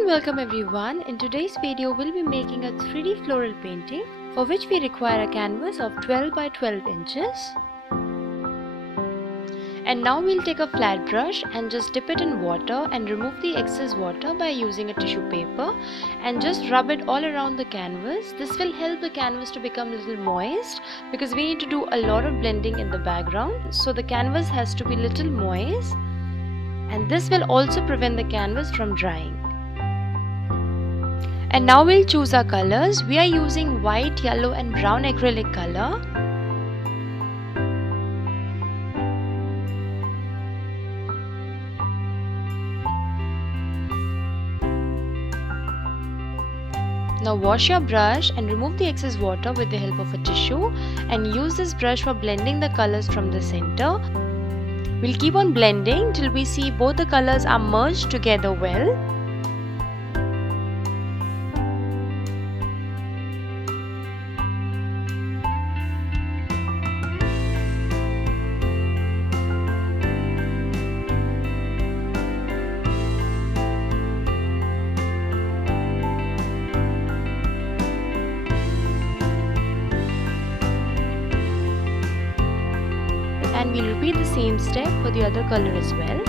and welcome everyone. In today's video we'll be making a 3D floral painting for which we require a canvas of 12 by 12 inches. And now we'll take a flat brush and just dip it in water and remove the excess water by using a tissue paper and just rub it all around the canvas. This will help the canvas to become a little moist because we need to do a lot of blending in the background, so the canvas has to be a little moist, and this will also prevent the canvas from drying. And now we'll choose our colors. We are using white, yellow and brown acrylic color. Now wash your brush and remove the excess water with the help of a tissue and use this brush for blending the colors from the center. We'll keep on blending till we see both the colors are merged together well. And we'll repeat the same step for the other color as well.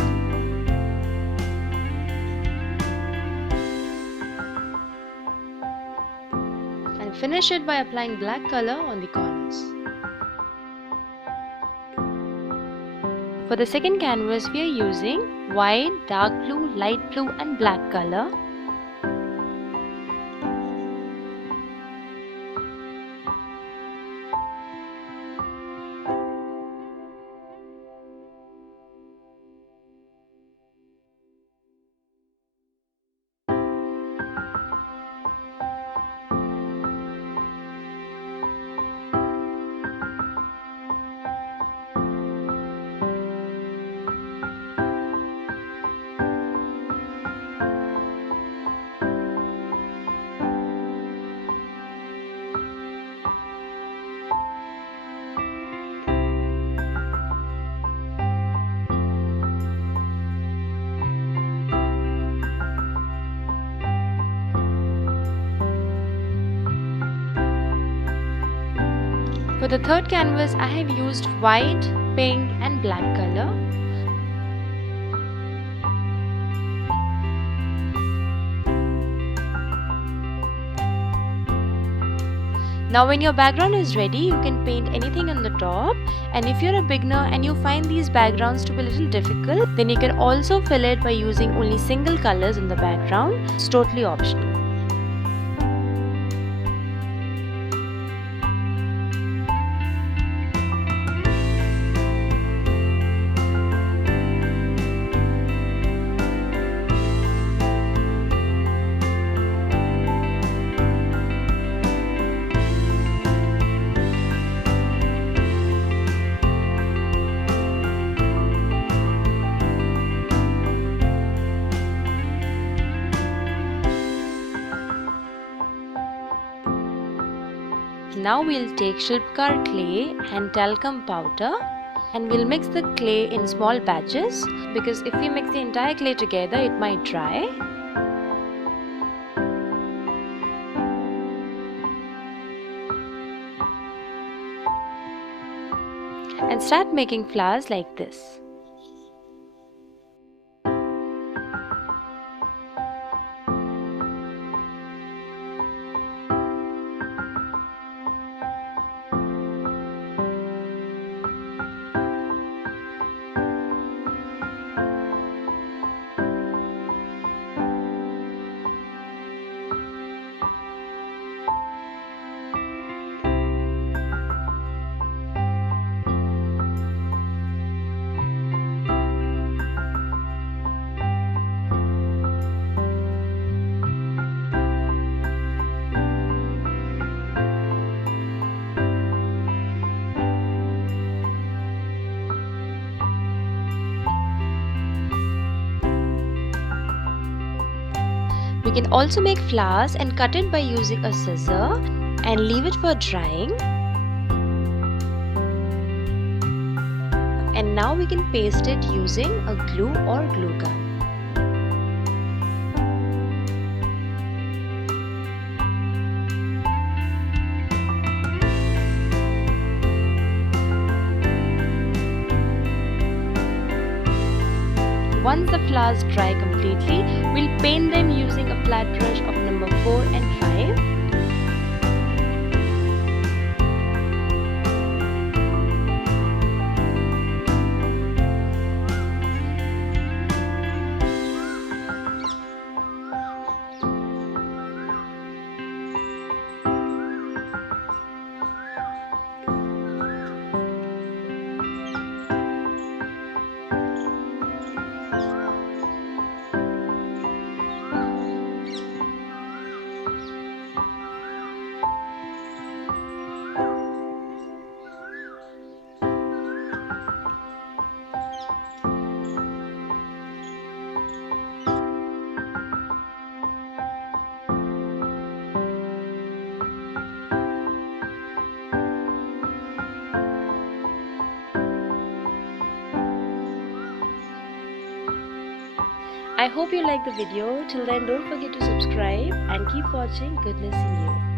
And finish it by applying black color on the corners. For the second canvas we are using white, dark blue, light blue and black color. For the third canvas, I have used white, pink and black color. Now when your background is ready, you can paint anything on the top, and if you're a beginner and you find these backgrounds to be a little difficult, then you can also fill it by using only single colors in the background. It's totally optional. Now we'll take Shilpkar clay and talcum powder and we'll mix the clay in small batches because if we mix the entire clay together it might dry. And start making flowers like this. We can also make flowers and cut it by using a scissor and leave it for drying. And now we can paste it using a glue or glue gun. Once the flowers dry completely, we'll paint them using a flat brush of number 4 and 5. I hope you liked the video. Till then, don't forget to subscribe and keep watching Goodness in You.